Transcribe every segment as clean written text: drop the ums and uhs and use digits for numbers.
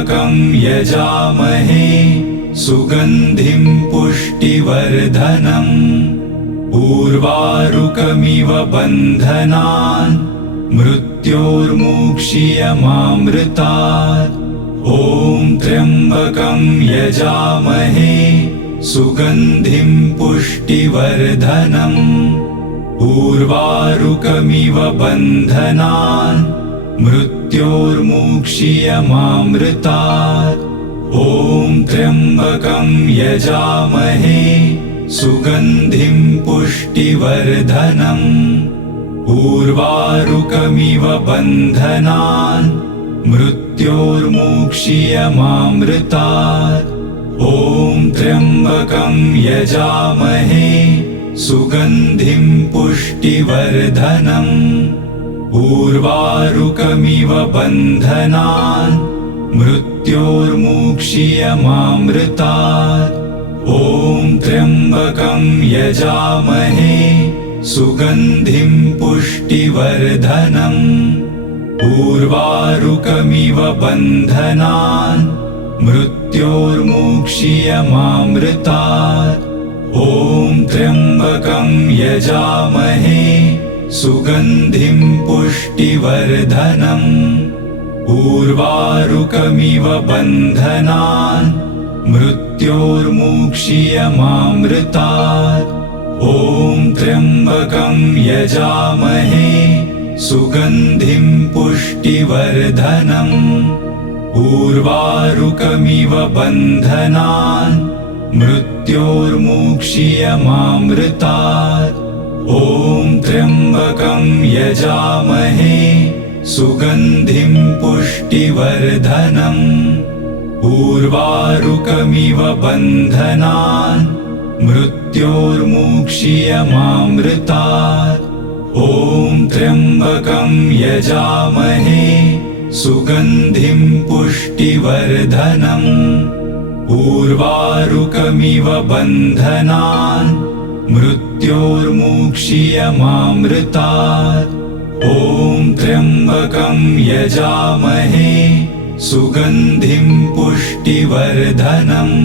त्र्यम्बकं यजामहे सुगन्धिं पुष्टिवर्धनम् उर्वारुकमिव बन्धनान् मृत्योर्मुक्षीयमामृतात्। ॐ त्र्यम्बकं यजामहे सुगन्धिं पुष्टिवर्धनम् उर्वारुकमिव बन्धनान् मृत्योर्मुक्षीयमामृतात्। ॐ त्र्यम्बकं यजामहे सुगन्धिं पुष्टिवर्धनम् उर्वारुकमिव बन्धनान् मृत्योर्मुक्षीयमामृतात्। ॐ त्र्यम्बकं यजामहे सुगन्धिं पुष्टिवर्धनम् उर्वारुकमिव बन्धनान् मृत्योर्मुक्षीयमामृतात्। ॐ त्र्यम्बकं यजामहे सुगन्धिं पुष्टिवर्धनम् उर्वारुकमिव बन्धनान् मृत्योर्मुक्षीयमामृतात्। ॐ त्र्यम्बकं यजामहे सुगन्धिं पुष्टिवर्धनम् उर्वारुकमिव बन्धनान् मृत्योर्मुक्षीयमामृतात्। ॐ त्र्यम्बकं यजामहे सुगन्धिं पुष्टिवर्धनम् उर्वारुकमिव बन्धनान् मृत्योर्मुक्षीयमामृतात्। ॐ त्र्यम्बकं यजामहे सुगन्धिं पुष्टिवर्धनम् उर्वारुकमिव बन्धनान् मृत्योर्मुक्षीयमामृतात्। ॐ त्र्यम्बकं यजामहे सुगन्धिं पुष्टिवर्धनम् उर्वारुकमिव बन्धनान् मृत्योर्मुक्षीयमामृतात्। ॐ त्र्यम्बकं यजामहे सुगन्धिं पुष्टिवर्धनम्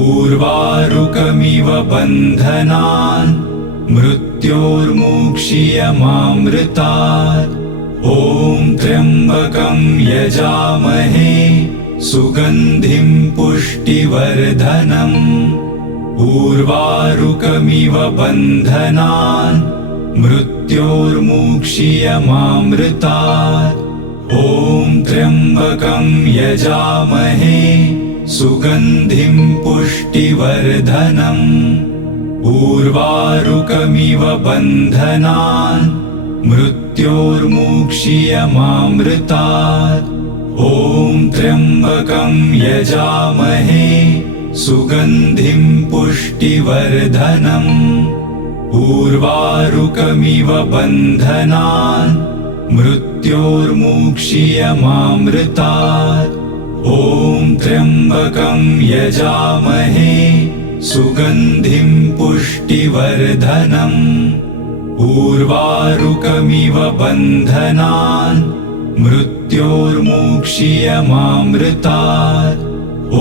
उर्वारुकमिव बन्धनान् मृत्योर्मुक्षीयमामृतात्। ॐ त्र्यम्बकं यजामहे सुगन्धिं पुष्टिवर्धनम् उर्वारुकमिव बन्धनान् मृत्योर्मुक्षीयमामृतात्। ॐ त्र्यम्बकं यजामहे सुगन्धिं पुष्टिवर्धनम् उर्वारुकमिव बन्धनान् मृत्योर्मुक्षीयमामृतात्। ॐ त्र्यम्बकं यजामहे सुगन्धिं पुष्टिवर्धनम् उर्वारुकमिव बन्धनान् मृत्योर्मुक्षीयमामृतात्। ॐ त्र्यम्बकं यजामहे सुगन्धिं पुष्टिवर्धनम् उर्वारुकमिव बन्धनान् मृत्योर्मुक्षीयमामृतात्। ॐ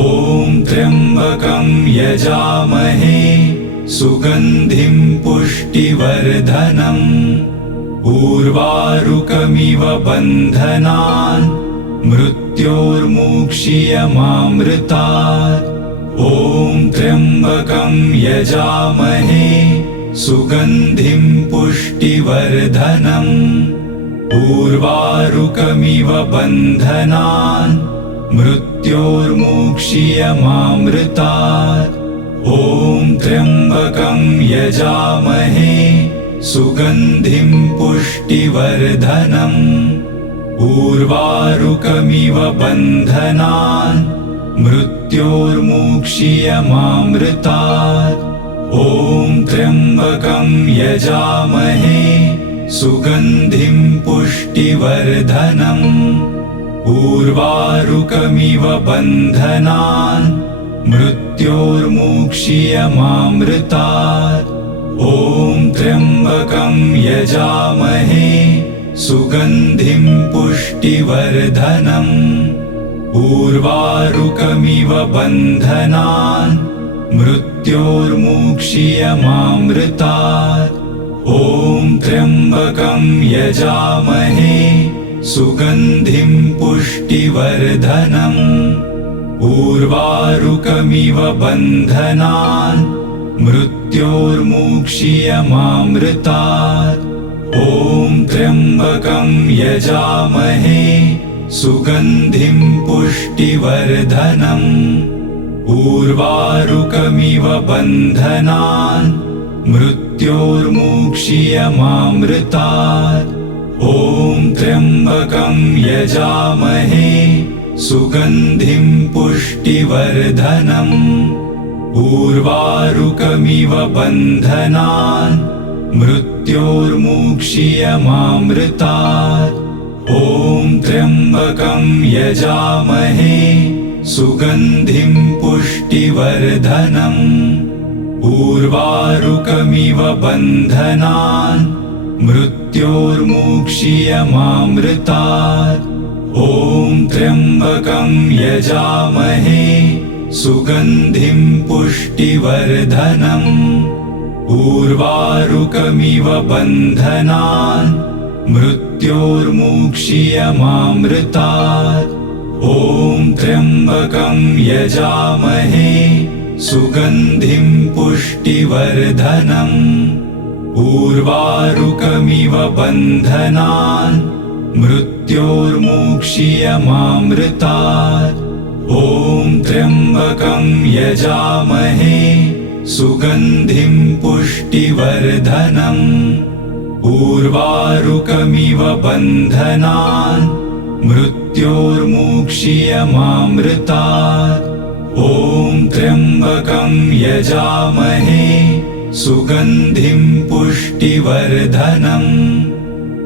त्र्यम्बकं यजामहे सुगन्धिं पुष्टिवर्धनम् उर्वारुकमिव बन्धनान् मृत्योर्मुक्षीयमामृतात्। ॐ त्र्यम्बकं यजामहे सुगन्धिं पुष्टिवर्धनम् उर्वारुकमिव बन्धनान् मृत्योर्मुक्षीयमामृतात्। ॐ त्र्यम्बकं यजामहे सुगन्धिं पुष्टिवर्धनम् उर्वारुकमिव बन्धनान् मृत्योर्मुक्षीयमामृतात्। ॐ त्र्यम्बकं यजामहे सुगन्धिं पुष्टिवर्धनम् उर्वारुकमिव बन्धनान् मृत्योर्मुक्षीयमामृतात्। ॐ त्र्यम्बकं यजामहे सुगन्धिं पुष्टिवर्धनम् उर्वारुकमिव बन्धनान् मृत्योर्मुक्षीयमामृतात्। ॐ त्र्यम्बकं यजामहे सुगन्धिं पुष्टिवर्धनम्। उर्वारुकमिव बन्धनान् मृत्योर्मुक्षीयमामृतात्। ॐ त्र्यम्बकं यजामहे सुगन्धिं पुष्टिवर्धनम्। उर्वारुकमिव बन्धनान् मृत्योर्मुक्षीयमामृतात्। ॐ त्र्यम्बकं यजामहे सुगन्धिं पुष्टिवर्धनम्। उर्वारुकमिव बन्धनान् मृत्योर्मुक्षीयमामृतात्। ॐ त्र्यम्बकं यजामहे सुगन्धिं पुष्टिवर्धनम्। उर्वारुकमिव बन्धनान् मृत्योर्मुक्षीयमामृतात्। ॐ त्र्यम्बकं यजामहे सुगन्धिं पुष्टिवर्धनम्। उर्वारुकमिव बन्धनान् मृत्योर्मुक्षीयमामृतात्। ॐ त्र्यम्बकं यजामहे सुगन्धिं पुष्टिवर्धनम्। उर्वारुकमिव बन्धनान् मृत्योर्मुक्षीयमामृतात्। ॐ त्र्यम्बकं यजामहे सुगन्धिं पुष्टिवर्धनम्। उर्वारुकमिव बन्धनान् मृत्योर्मुक्षीयमामृतात्। ॐ त्र्यम्बकं यजामहे सुगन्धिं पुष्टिवर्धनम्।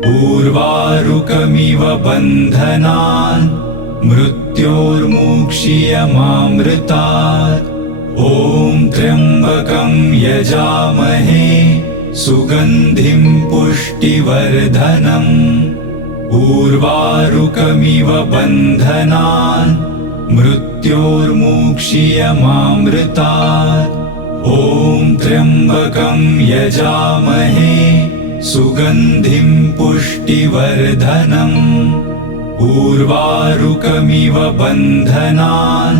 उर्वारुकमिव बन्धनान् मृत्योर्मुक्षीयमामृतात्। ॐ त्र्यम्बकं यजामहे सुगन्धिं पुष्टिवर्धनम्। उर्वारुकमिव बन्धनान् मृत्योर्मुक्षीयमामृतात्। ॐ त्र्यम्बकं यजामहे सुगन्धिं पुष्टिवर्धनम्। उर्वारुकमिव बन्धनान्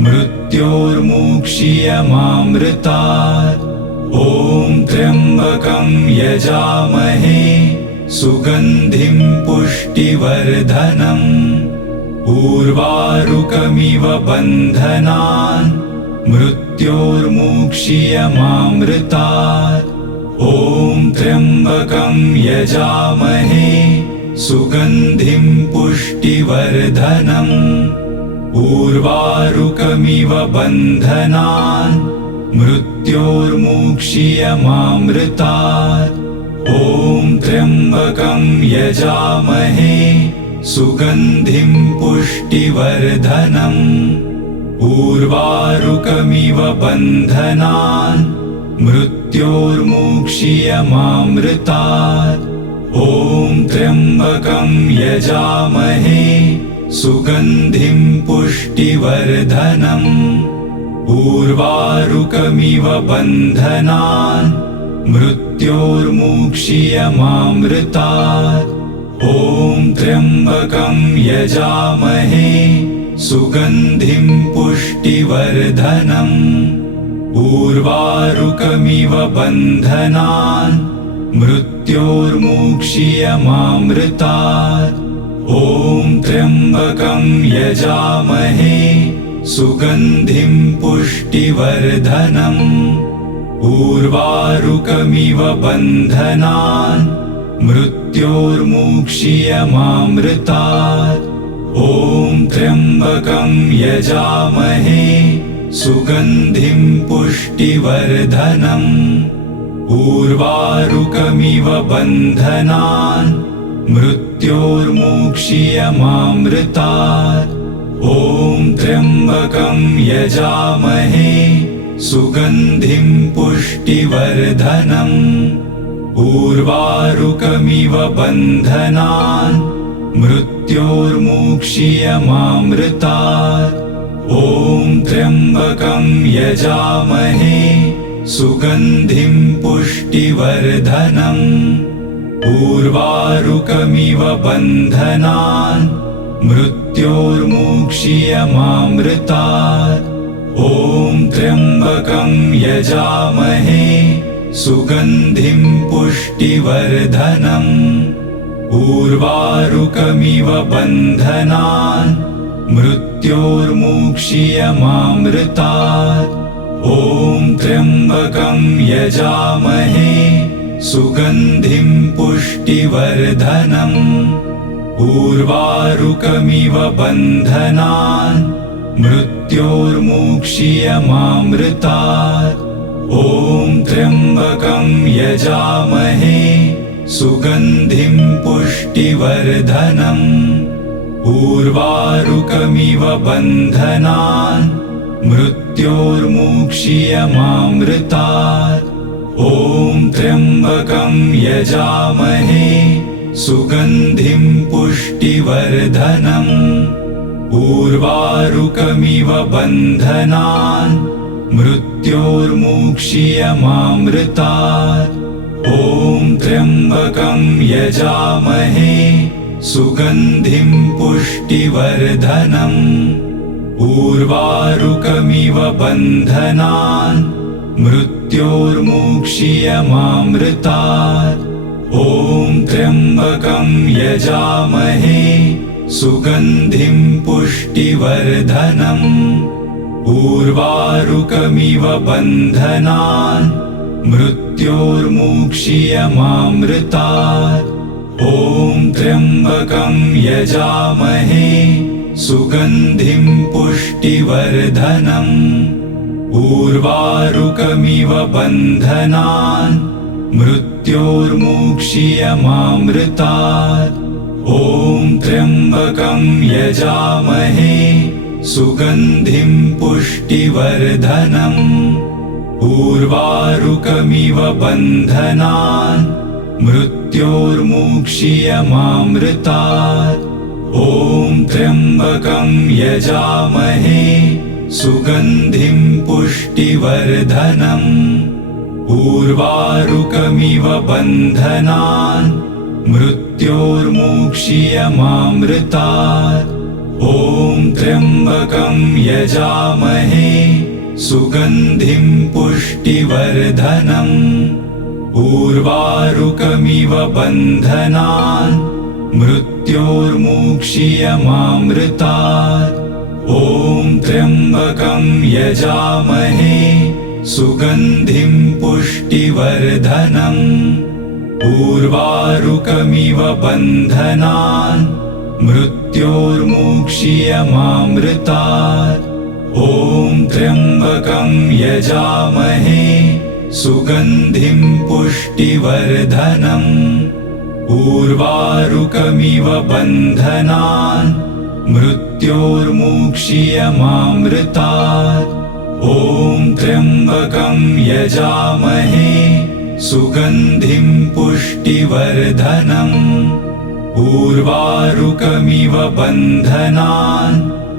मृत्योर्मुक्षीयमामृतात्। ॐ त्र्यम्बकं यजामहे सुगन्धिं पुष्टिवर्धनम्। उर्वारुकमिव बन्धनान् मृत्योर्मुक्षीयमामृतात्। ॐ त्र्यम्बकं यजामहे सुगन्धिं पुष्टिवर्धनम्। उर्वारुकमिव बन्धनान् मृत्योर्मुक्षीयमामृतात्। ॐ त्र्यम्बकं यजामहे सुगन्धिं पुष्टिवर्धनम्। उर्वारुकमिव बन्धनान् मृत्योर्मुक्षीयमामृतात्। ॐ त्र्यम्बकं यजामहे सुगन्धिं पुष्टिवर्धनम्। उर्वारुकमिव बन्धनान् मृत्योर्मुक्षीयमामृतात्। ॐ त्र्यम्बकं यजामहे सुगन्धिं पुष्टिवर्धनम्। उर्वारुकमिव बन्धनान् मृत्योर्मुक्षीयमामृतात्। ॐ त्र्यम्बकं यजामहे सुगन्धिं पुष्टिवर्धनम्। उर्वारुकमिव बन्धनान् मृत्योर्मुक्षीयमामृतात्। ॐ त्र्यम्बकं यजामहे सुगन्धिं पुष्टिवर्धनम्। उर्वारुकमिव बन्धनान् मृत्योर्मुक्षीयमामृतात्। ॐ त्र्यम्बकं यजामहे सुगन्धिं पुष्टिवर्धनम्। उर्वारुकमिव बन्धनान् मृत्योर्मुक्षीयमामृतात्। ॐ त्र्यम्बकं यजामहे सुगन्धिं पुष्टिवर्धनम्। उर्वारुकमिव बन्धनान् मृत्योर्मुक्षीयमामृतात्। ॐ त्र्यम्बकं यजामहे सुगन्धिं पुष्टिवर्धनम्। उर्वारुकमिव बन्धनान् मृत्योर्मुक्षीयमामृतात्। ॐ त्र्यम्बकं यजामहे सुगन्धिं पुष्टिवर्धनम्। उर्वारुकमिव बन्धनान् मृत्योर्मुक्षीयमामृतात्। ॐ त्र्यम्बकं यजामहे सुगन्धिं पुष्टिवर्धनम्। उर्वारुकमिव बन्धनान् मृत्योर्मुक्षीयमामृतात्। ॐ त्र्यम्बकं यजामहे सुगन्धिं पुष्टिवर्धनम्। उर्वारुकमिव बन्धनान् मृत्योर्मुक्षीयमामृतात्। ॐ त्र्यम्बकं यजामहे सुगन्धिं पुष्टिवर्धनम्। उर्वारुकमिव बन्धनान् मृत्योर्मुक्षीयमामृतात्। ॐ त्र्यम्बकं यजामहे सुगन्धिं पुष्टिवर्धनम्। उर्वारुकमिव बन्धनान् मृत्योर्मुक्षीयमामृतात्। ॐ त्र्यम्बकं यजामहे सुगन्धिं पुष्टिवर्धनम्। उर्वारुकमिव बन्धनान् मृत्योर्मुक्षीयमामृतात्। ॐ त्र्यम्बकं यजामहे सुगन्धिं पुष्टिवर्धनम्। उर्वारुकमिव बन्धनान् मृत्योर्मुक्षीयमामृतात्। ॐ त्र्यम्बकं यजामहे सुगन्धिं पुष्टिवर्धनम्। उर्वारुकमिव बन्धनान् मृत्योर्मुक्षीयमामृतात्। ॐ त्र्यम्बकं यजामहे सुगन्धिं पुष्टिवर्धनम्। उर्वारुकमिव बन्धनान् मृत्योर्मुक्षीयमामृतात्। ॐ त्र्यम्बकं यजामहे सुगन्धिं पुष्टिवर्धनम्। उर्वारुकमिव बन्धनान् मृत्योर्मुक्षीयमामृतात्। ॐ त्र्यम्बकं यजामहे सुगन्धिं पुष्टिवर्धनम्। उर्वारुकमिव बन्धनान् मृत्योर्मुक्षीयमामृतात्। ॐ त्र्यम्बकं यजामहे सुगन्धिं पुष्टिवर्धनम्। उर्वारुकमिव बन्धनान्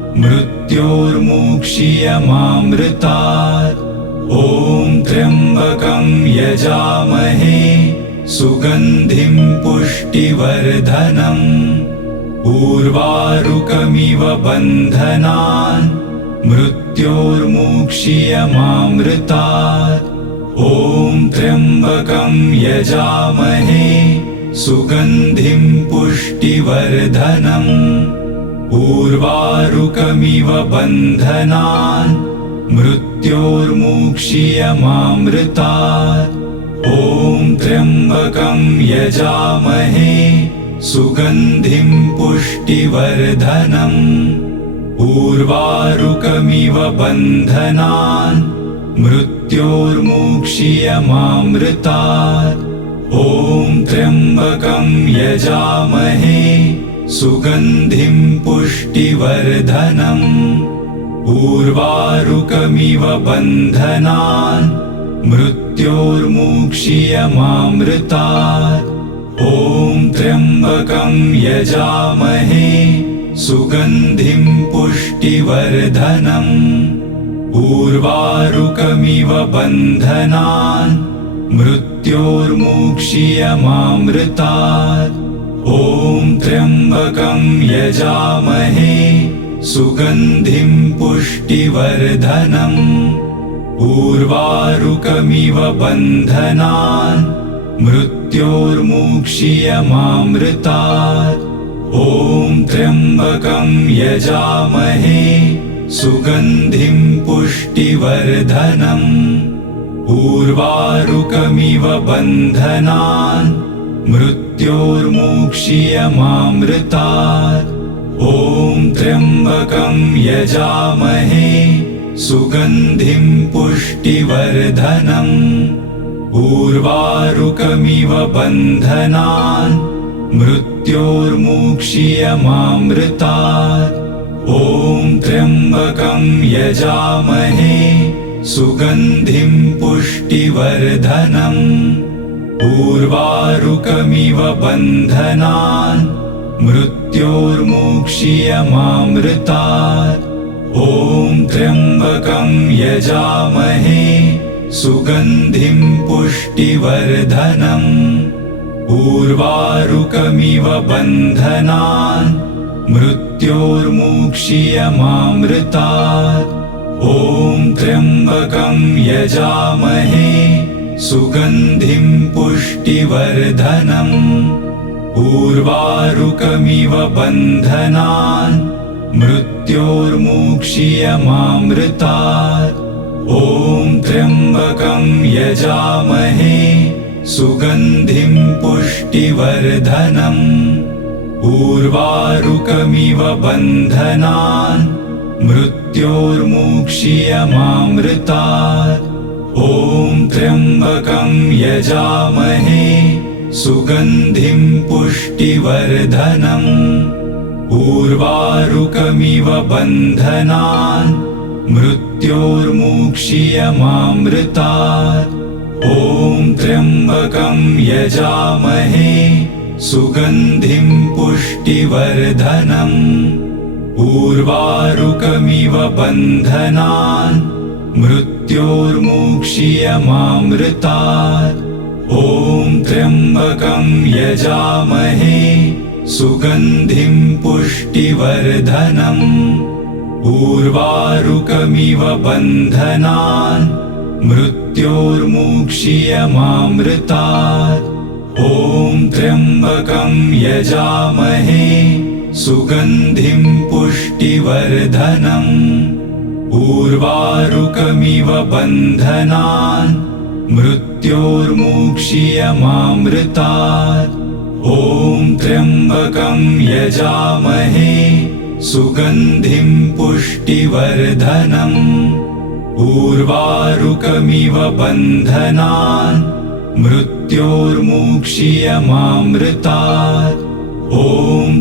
मृत्योर्मुक्षीयमामृतात्। ॐ त्र्यम्बकं यजामहे सुगन्धिं पुष्टिवर्धनम्। उर्वारुकमिव बन्धनान् मृत्योर्मुक्षीयमामृतात्। ॐ त्र्यम्बकं यजामहे सुगन्धिं पुष्टिवर्धनम्। उर्वारुकमिव बन्धनान् मृत्योर्मुक्षीयमामृतात्। ॐ त्र्यम्बकं यजामहे सुगन्धिं पुष्टिवर्धनम्। उर्वारुकमिव बन्धनान् मृत्योर्मुक्षीयमामृतात्। ॐ त्र्यम्बकं यजामहे सुगन्धिं पुष्टिवर्धनम्। उर्वारुकमिव बन्धनान् मृत्योर्मुक्षीयमामृतात्। ॐ त्र्यम्बकं यजामहे सुगन्धिं पुष्टिवर्धनम् उर्वारुकमिव बन्धनान् मृत्योर्मुक्षीयमामृतात् ॐ त्र्यम्बकं यजामहे सुगन्धिं पुष्टिवर्धनम् उर्वारुकमिव बन्धनान् मृत्योर्मुक्षीयमामृतात् ॐ त्र्यम्बकं यजामहे सुगन्धिं पुष्टिवर्धनम् उर्वारुकमिव बन्धनान् मृत्योर्मुक्षीयमामृतात् ॐ त्र्यम्बकं यजामहे सुगन्धिं पुष्टिवर्धनम् उर्वारुकमिव बन्धनान् मृत्योर्मुक्षीयमामृतात् ॐ त्र्यम्बकं यजामहे सुगन्धिं पुष्टिवर्धनम् उर्वारुकमिव बन्धनान् मृत्योर्मुक्षीयमामृतात् ॐ त्र्यम्बकं यजामहे सुगन्धिं पुष्टिवर्धनम् उर्वारुकमिव बन्धनान् मृत्योर्मुक्षीयमामृतात् ॐ त्र्यम्बकं यजामहे सुगन्धिं पुष्टिवर्धनम् उर्वारुकमिव बन्धनान् मृत्योर्मुक्षीयमामृतात् ॐ त्र्यम्बकं यजामहे सुगन्धिं पुष्टिवर्धनम् उर्वारुकमिव बन्धनान् मृत्योर्मुक्षीयमामृतात् ॐ त्र्यम्बकं यजामहे सुगन्धिं पुष्टिवर्धनम् उर्वारुकमिव बन्धनान् मृत्योर्मुक्षीयमामृतात् ॐ त्र्यम्बकं यजामहे सुगन्धिं पुष्टिवर्धनम् उर्वारुकमिव बन्धनान् मृत्योर्मुक्षीयमामृतात् ॐ त्र्यम्बकं यजामहे सुगन्धिं पुष्टिवर्धनम् उर्वारुकमिव बन्धनान् मृत्योर्मुक्षीयमामृतात् ॐ त्र्यम्बकं यजामहे सुगन्धिं पुष्टिवर्धनम् उर्वारुकमिव बन्धनान् मृत्योर्मुक्षीयमामृतात् ॐ त्र्यम्बकं यजामहे सुगन्धिं पुष्टिवर्धनम् उर्वारुकमिव बन्धनान् मृत्योर्मुक्षीयमामृतात् ॐ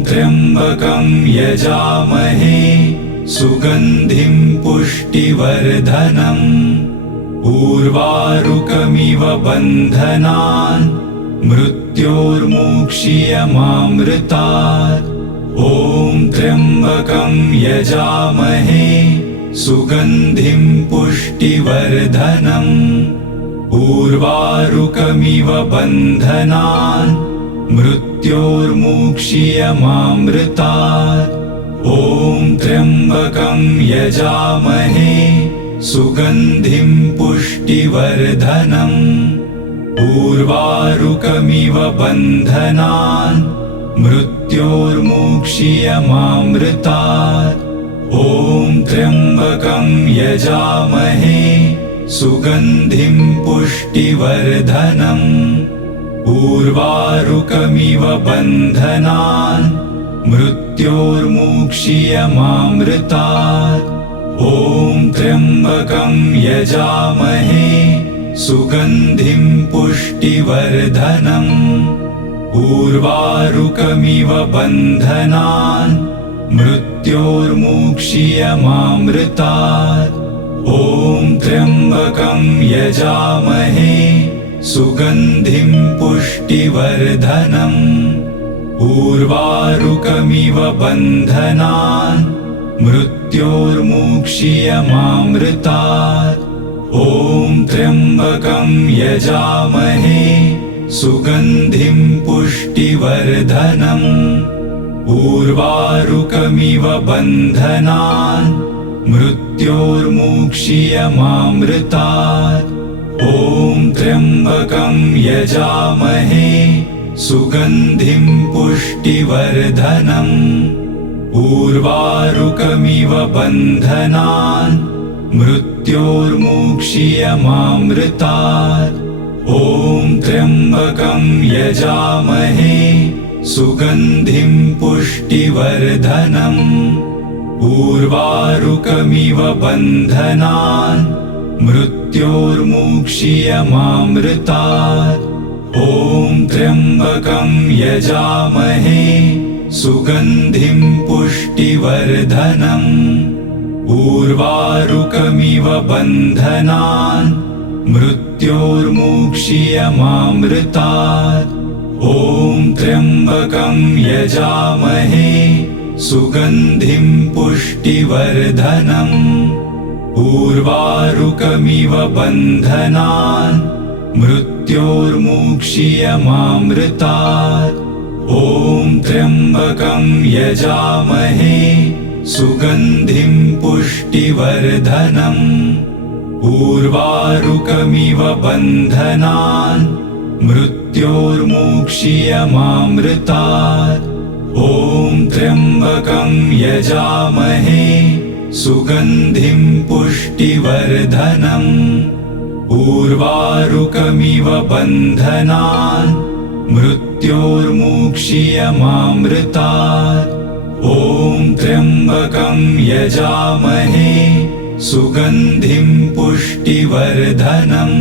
त्र्यम्बकं यजामहे सुगन्धिं पुष्टिवर्धनम् उर्वारुकमिव बन्धनान् मृत्योर्मुक्षीयमामृतात् ॐ त्र्यम्बकं यजामहे सुगन्धिं पुष्टिवर्धनम् उर्वारुकमिव बन्धनान् मृत्योर्मुक्षीयमामृतात् ॐ त्र्यम्बकं यजामहे सुगन्धिं पुष्टिवर्धनम् उर्वारुकमिव बन्धनान् मृत्योर्मुक्षीयमामृतात् ॐ त्र्यम्बकं यजामहे सुगन्धिं पुष्टिवर्धनम् उर्वारुकमिव बन्धनान् मृत्योर्मुक्षीयमामृतात् ॐ त्र्यम्बकं यजामहे सुगन्धिं पुष्टिवर्धनम् उर्वारुकमिव बन्धनान् मृत्योर्मुक्षीयमामृतात् ॐ त्र्यम्बकं यजामहे सुगन्धिं पुष्टिवर्धनम् उर्वारुकमिव बन्धनान् मृत्योर्मुक्षीयमामृतात् ॐ त्र्यम्बकं यजामहे सुगन्धिं पुष्टिवर्धनम् उर्वारुकमिव बन्धनान् मृत्योर्मुक्षीयमामृतात् ॐ त्र्यम्बकं यजामहे सुगन्धिं पुष्टिवर्धनम् उर्वारुकमिव बन्धनान् मृत्योर्मुक्षीयमामृतात् ॐ त्र्यम्बकं यजामहे सुगन्धिं पुष्टिवर्धनम् उर्वारुकमिव बन्धनान् मृत्योर्मुक्षीयमामृतात् ॐ त्र्यम्बकं यजामहे सुगन्धिं पुष्टिवर्धनम् उर्वारुकमिव बन्धनान् मृत्योर्मुक्षीयमामृतात् ॐ त्र्यम्बकं यजामहे सुगन्धिं पुष्टिवर्धनम् उर्वारुकमिव बन्धनान् मृत्योर्मुक्षीयमामृतात् ॐ त्र्यम्बकं यजामहे सुगन्धिं पुष्टिवर्धनम् उर्वारुकमिव बन्धनान् मृत्योर्मुक्षीयमामृतात् ॐ त्र्यम्बकं यजामहे सुगन्धिं पुष्टिवर्धनम् उर्वारुकमिव बन्धनान् मृत्योर्मुक्षीयमामृतात् ॐ त्र्यम्बकं यजामहे सुगन्धिं पुष्टिवर्धनम्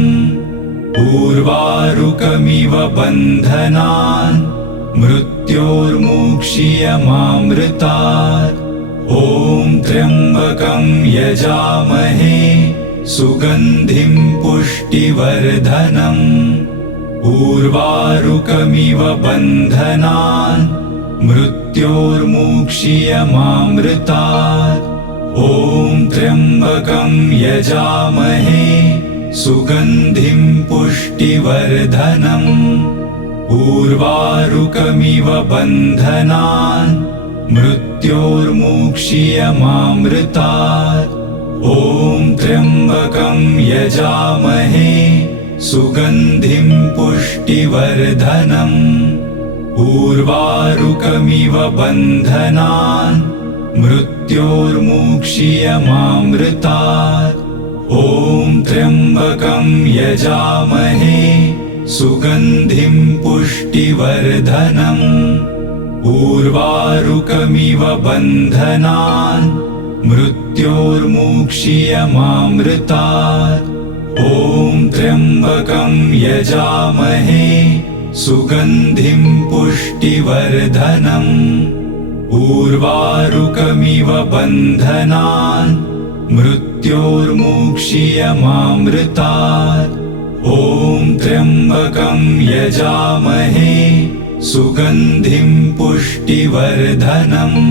उर्वारुकमिव बन्धनान् मृत्योर्मुक्षीयमामृतात् ॐ त्र्यम्बकं यजामहे सुगन्धिं पुष्टिवर्धनम् उर्वारुकमिव बन्धनान् मृत्योर्मुक्षीयमामृतात् ॐ त्र्यम्बकं यजामहे सुगन्धिं पुष्टिवर्धनम् उर्वारुकमिव बन्धनान् मृत्योर्मुक्षीयमामृतात् ॐ त्र्यम्बकं यजामहे सुगन्धिं पुष्टिवर्धनम् उर्वारुकमिव बन्धनान् मृत्योर्मुक्षीयमामृतात् ॐ त्र्यम्बकं यजामहे सुगन्धिं पुष्टिवर्धनम् उर्वारुकमिव बन्धनान् मृत्योर्मुक्षीयमामृतात् ॐ त्र्यम्बकं यजामहे सुगन्धिं पुष्टिवर्धनम् उर्वारुकमिव बन्धनान् मृत्योर्मुक्षीयमामृतात् ॐ त्र्यम्बकं यजामहे सुगन्धिं पुष्टिवर्धनम्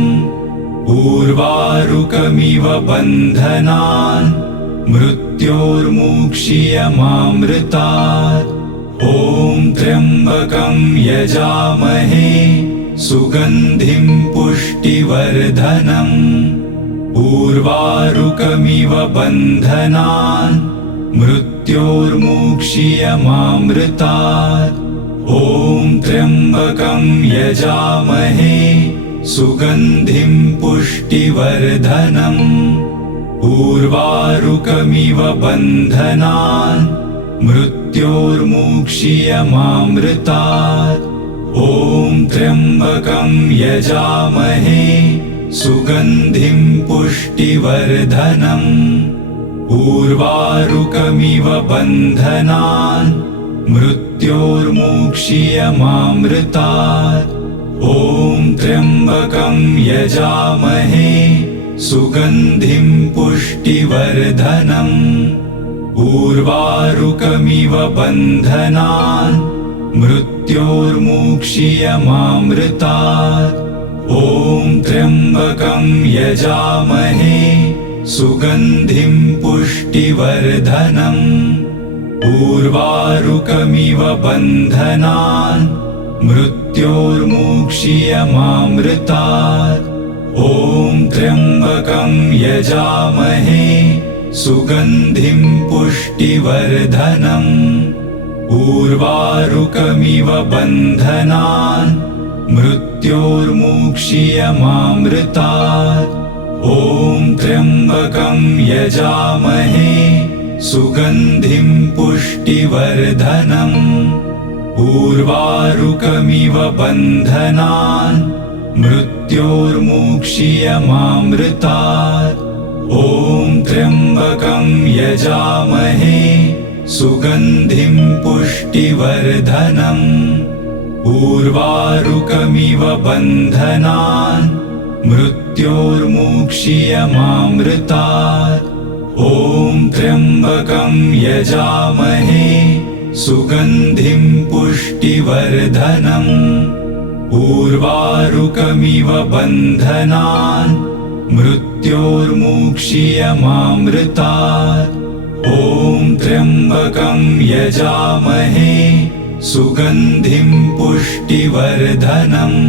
उर्वारुकमिव बन्धनान् मृत्योर्मुक्षीयमामृतात् ॐ त्र्यम्बकं यजामहे सुगन्धिं पुष्टिवर्धनम् उर्वारुकमिव बन्धनान् मृत्योर्मुक्षीयमामृतात् ॐ त्र्यम्बकं यजामहे सुगन्धिं पुष्टिवर्धनम् उर्वारुकमिव बन्धनान् मृत्योर्मुक्षीयमामृतात् ॐ त्र्यम्बकं यजामहे सुगन्धिं पुष्टिवर्धनम् उर्वारुकमिव बन्धनान् मृत्योर्मुक्षीयमामृतात् ॐ त्र्यम्बकं यजामहे सुगन्धिं पुष्टिवर्धनम् उर्वारुकमिव बन्धनान् मृत्योर्मुक्षीयमामृतात्। ॐ त्र्यम्बकं यजामहे सुगन्धिं पुष्टिवर्धनम्। उर्वारुकमिव बन्धनान् मृत्योर्मुक्षीयमामृतात्। ॐ त्र्यम्बकं यजामहे सुगन्धिं पुष्टिवर्धनम्। उर्वारुकमिव बन्धनान् मृत्योर्मुक्षीयमामृतात्। ॐ त्र्यम्बकं यजामहे सुगन्धिं पुष्टिवर्धनम्। उर्वारुकमिव बन्धनान् मृत्योर्मुक्षीयमामृतात्। ॐ त्र्यम्बकं यजामहे सुगन्धिं पुष्टिवर्धनम्। उर्वारुकमिव बन्धनान् मृत्योर्मुक्षीयमामृतात्। ॐ त्र्यम्बकं यजामहे सुगन्धिं पुष्टिवर्धनम्। उर्वारुकमिव बन्धनान् मृत्योर्मुक्षीयमामृतात्। ॐ त्र्यम्बकं यजामहे सुगन्धिं पुष्टिवर्धनम्।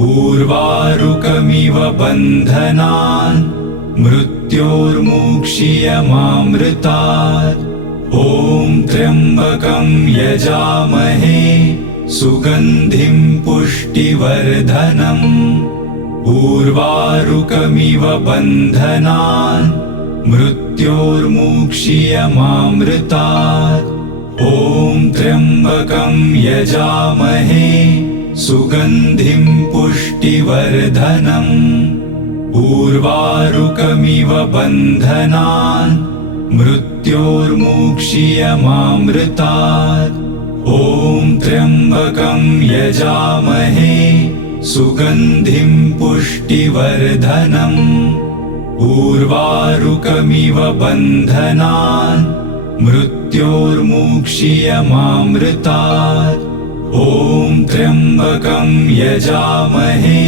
उर्वारुकमिव बन्धनान् मृत्योर्मुक्षीयमामृतात्। ॐ त्र्यम्बकं यजामहे सुगन्धिं पुष्टिवर्धनम्। उर्वारुकमिव बन्धनान् मृत्योर्मुक्षीयमामृतात्। ॐ त्र्यम्बकं यजामहे सुगन्धिं पुष्टिवर्धनम्। उर्वारुकमिव बन्धनान् मृत्योर्मुक्षीयमामृतात्। ॐ त्र्यम्बकं यजामहे सुगन्धिं पुष्टिवर्धनम्। उर्वारुकमिव बन्धनान् मृत्योर्मुक्षीयमामृतात्। ॐ त्र्यम्बकं यजामहे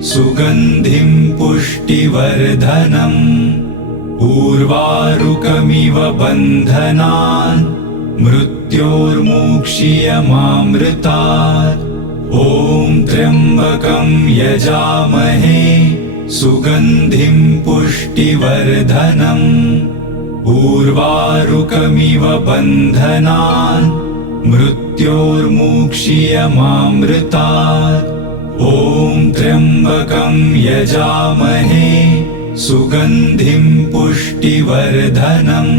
सुगन्धिं पुष्टिवर्धनम्। उर्वारुकमिव बन्धनान् मृत्योर्मुक्षीयमामृतात्। ॐ त्र्यम्बकं यजामहे सुगन्धिं पुष्टिवर्धनम्। उर्वारुकमिव बन्धनान् मृत्योर्मुक्षीयमामृतात्। ॐ त्र्यम्बकं यजामहे सुगन्धिं पुष्टिवर्धनम्।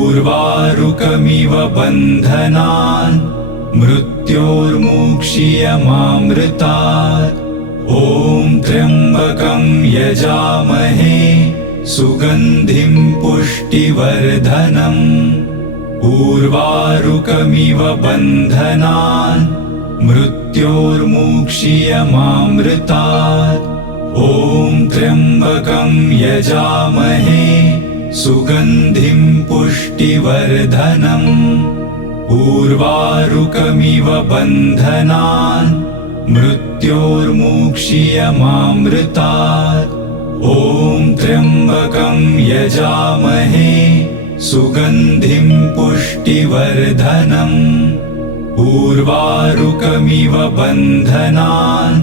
उर्वारुकमिव बन्धनान् मृत्योर्मुक्षीयमामृतात्। ॐ त्र्यम्बकं यजामहे सुगन्धिं पुष्टिवर्धनम्। उर्वारुकमिव बन्धनान् मृत्योर्मुक्षीयमामृतात्। ॐ त्र्यम्बकं यजामहे सुगन्धिं पुष्टिवर्धनम्। उर्वारुकमिव बन्धनान् मृत्योर्मुक्षीयमामृतात्। ॐ त्र्यम्बकं यजामहे सुगन्धिं पुष्टिवर्धनम्। उर्वारुकमिव बन्धनान्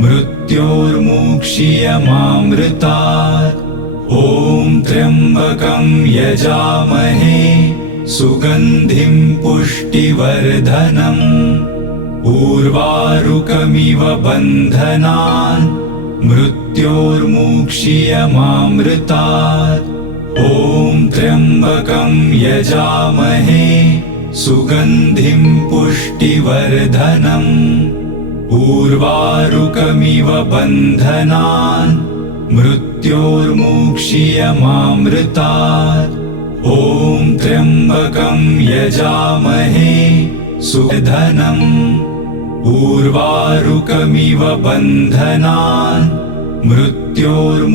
मृत्योर्मुक्षीयमामृतात्। ॐ त्र्यम्बकं यजामहे सुगन्धिं पुष्टिवर्धनम्। उर्वारुकमिव बन्धनान् मृत्योर्मुक्षीयमामृतात्। ॐ त्र्यम्बकं यजामहे सुगन्धिं पुष्टिवर्धनम्। उर्वारुकमिव बन्धनान् मृत्योर्मुक्षीयमामृतात्। ॐ त्र्यम्बकं यजामहे सुगन्धिं उर्वारुकमिव बन्धनान् मृत्योर्मुक्षीयमामृतात्।